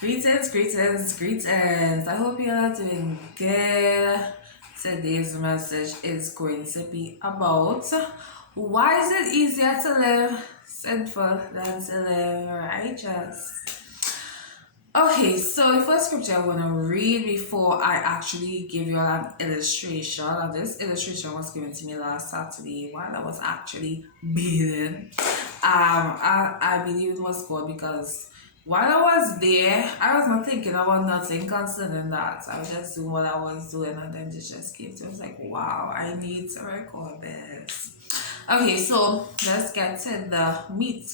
Greetings, greetings, greetings. I hope you are doing good. Today's message is going to be about why is it easier to live sinful than to live righteous? Okay, so the first scripture I want to read before I actually give you an illustration. And this illustration was given to me last Saturday while I was actually bathing. I believe it was God because while I was there, I was not thinking about nothing concerning that. I was just doing what I was doing, and then it just came to me. I was like, wow, I need to record this. Okay, so let's get to the meat.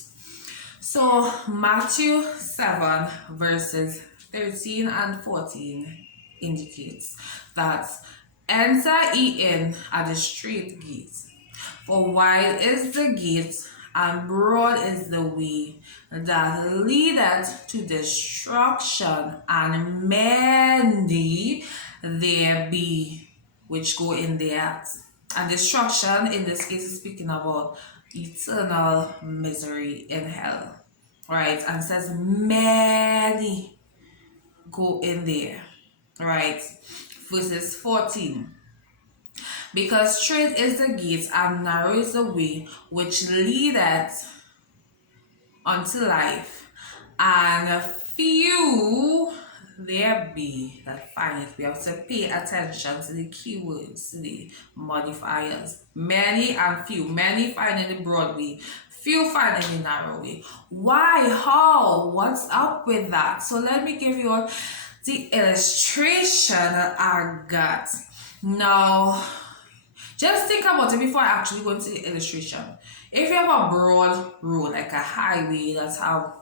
So Matthew 7 verses 13 and 14 indicates that enter ye in at the straight gate. For wide is the gate and broad is the way that leadeth to destruction, and many there be which go in thereat. And destruction in this case is speaking about eternal misery in hell. Right? And says many go in there. Right? Verses 14. Because straight is the gate and narrow is the way which leadeth unto life, and few there be that find it. We have to pay attention to the keywords, to the modifiers. Many and few. Many find in the broad way, few find in the narrow way. Why? How? What's up with that? So let me give you the illustration that I got. Now, just think about it before I actually go into the illustration. If you have a broad road, like a highway that have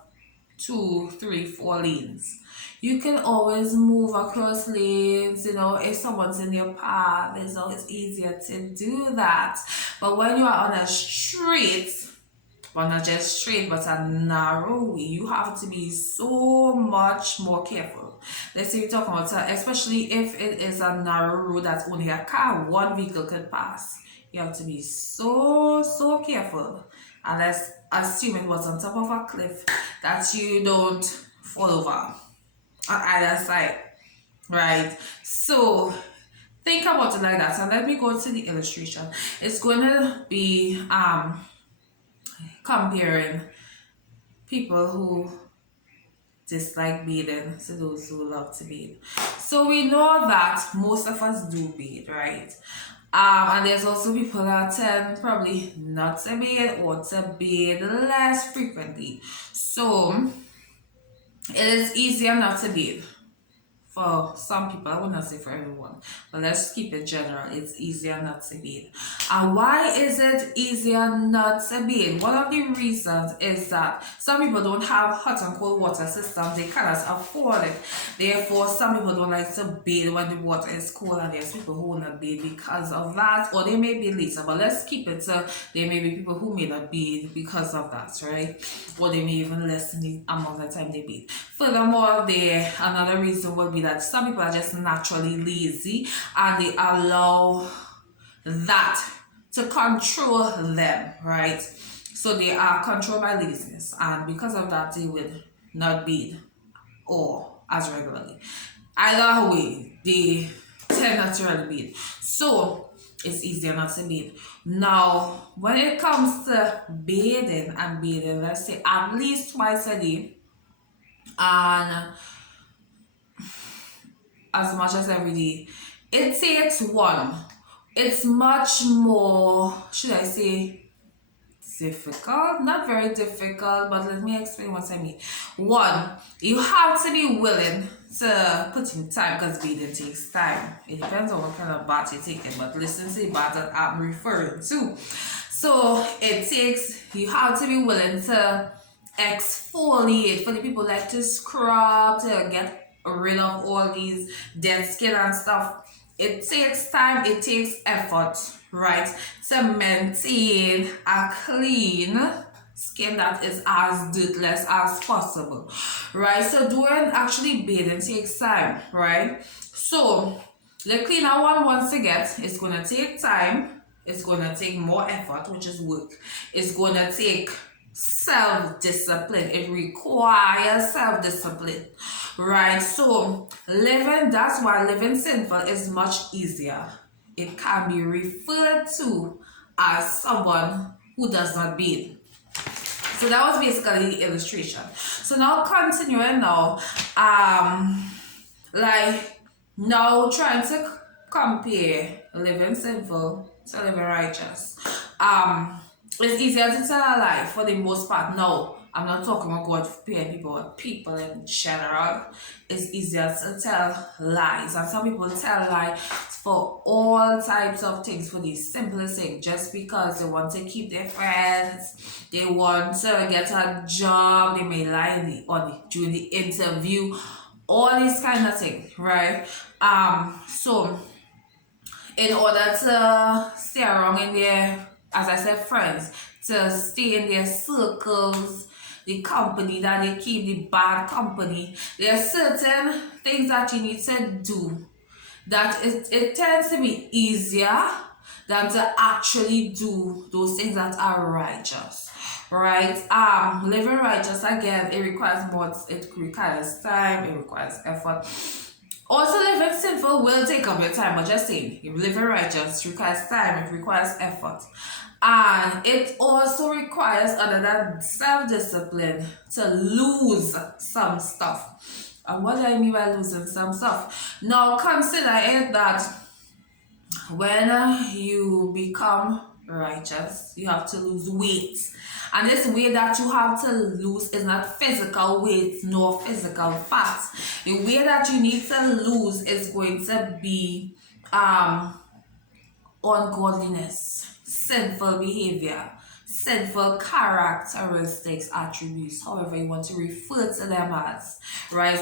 2, 3, 4 lanes, you can always move across lanes. If someone's in your path, it's always easier to do that. But when you are on a straight, well, not just straight, but a narrow way, you have to be so much more careful. Let's say we're talking about, especially if it is a narrow road that only a car, one vehicle could pass. You have to be so careful. And let's assume it was on top of a cliff that you don't fall over on either side. Right? So think about it like that. And let me go to the illustration. It's going to be comparing people who dislike bathing to those who love to bathe. So we know that most of us do bathe, right? And there's also people that tend probably not to bathe or to bathe less frequently. So it is easier not to bathe. For some people, I would not say for everyone, but let's keep it general. It's easier not to bathe. And why is it easier not to bathe? One of the reasons is that some people don't have hot and cold water systems. They cannot afford it. Therefore, some people don't like to bathe when the water is cold, and there's people who will not bathe because of that, or they may be later. But let's keep it to there may be people who may not bathe because of that, right? Or they may even lessen the amount of time they bathe. Furthermore, another reason would be that some people are just naturally lazy and they allow that to control them, right? So they are controlled by laziness, and because of that, they will not bathe or as regularly. Either way, they tend not to really bathe. So it's easier not to bathe. Now, when it comes to bathing, let's say at least twice a day, and as much as every day, it takes one. It's much more, should I say, difficult? Not very difficult, but let me explain what I mean. One, you have to be willing to put in time, because bathing takes time. It depends on what kind of bath you're taking, but listen to the bath that I'm referring to. So you have to be willing to exfoliate. For the people like to scrub, to get rid of all these dead skin and stuff. It takes time, it takes effort, right, to maintain a clean skin that is as dirtless as possible, right? So doing actually bathing takes time, right? So the cleaner one wants to get, it's going to take time, it's going to take more effort, which is work. It's going to take self-discipline. It requires self-discipline, right? So that's why living sinful is much easier. It can be referred to as someone who does not bathe. So that was basically the illustration. So now continuing now, like now trying to compare living sinful to living righteous. It's easier to tell a lie for the most part. No, I'm not talking about God comparing people, but people in general. It's easier to tell lies, and some people tell lies for all types of things. For the simplest thing, just because they want to keep their friends, they want to get a job, they may lie during the interview, all these kind of things, right? So in order to stay around in their, as I said, friends, to stay in their circles, the company that they keep, the bad company, there are certain things that you need to do that it tends to be easier than to actually do those things that are righteous, right? Living righteous, again, it requires more, it requires time, it requires effort. Also, living sinful will take up your time, but just saying, if living righteous requires time, it requires effort. And it also requires, other than self-discipline, to lose some stuff. And what do I mean by losing some stuff? Now, consider it that when you become righteous, you have to lose weight. And this weight that you have to lose is not physical weight nor physical fat. The weight that you need to lose is going to be ungodliness, sinful behavior, sinful characteristics, attributes, however you want to refer to them as, right?